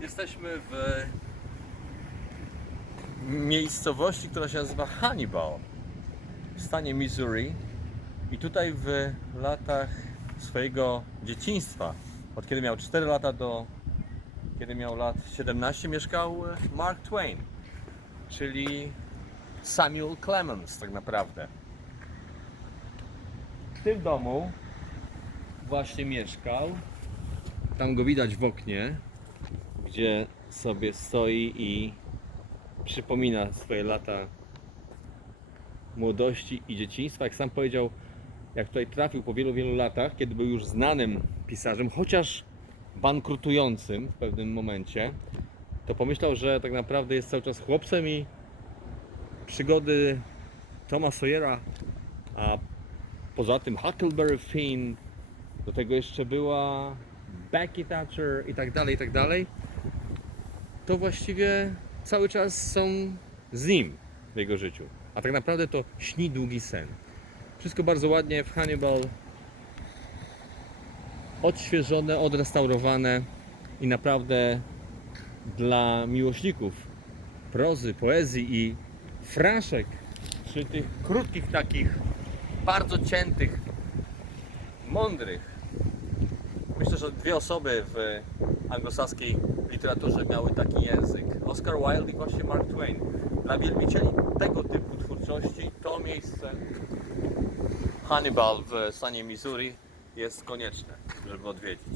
Jesteśmy w miejscowości, która się nazywa Hannibal w stanie Missouri. I tutaj w latach swojego dzieciństwa, od kiedy miał 4 lata do kiedy miał lat 17, mieszkał Mark Twain, czyli Samuel Clemens tak naprawdę. W tym domu właśnie mieszkał. Tam go widać w oknie gdzie sobie stoi i przypomina swoje lata młodości i dzieciństwa. Jak sam powiedział, jak tutaj trafił po wielu, wielu latach, kiedy był już znanym pisarzem, chociaż bankrutującym w pewnym momencie, to pomyślał, że tak naprawdę jest cały czas chłopcem i przygody Toma Sawyera, a poza tym Huckleberry Finn, do tego jeszcze była Becky Thatcher i tak dalej, i tak dalej to właściwie cały czas są z nim w jego życiu. A tak naprawdę to śni długi sen. Wszystko bardzo ładnie w Hannibal odświeżone, odrestaurowane i naprawdę dla miłośników prozy, poezji i fraszek, czy tych krótkich takich, bardzo ciętych, mądrych Myślę, że dwie osoby w anglosaskiej literaturze miały taki język. Oscar Wilde i właśnie Mark Twain. Dla wielbicieli tego typu twórczości to miejsce Hannibal w stanie Missouri jest konieczne, żeby odwiedzić.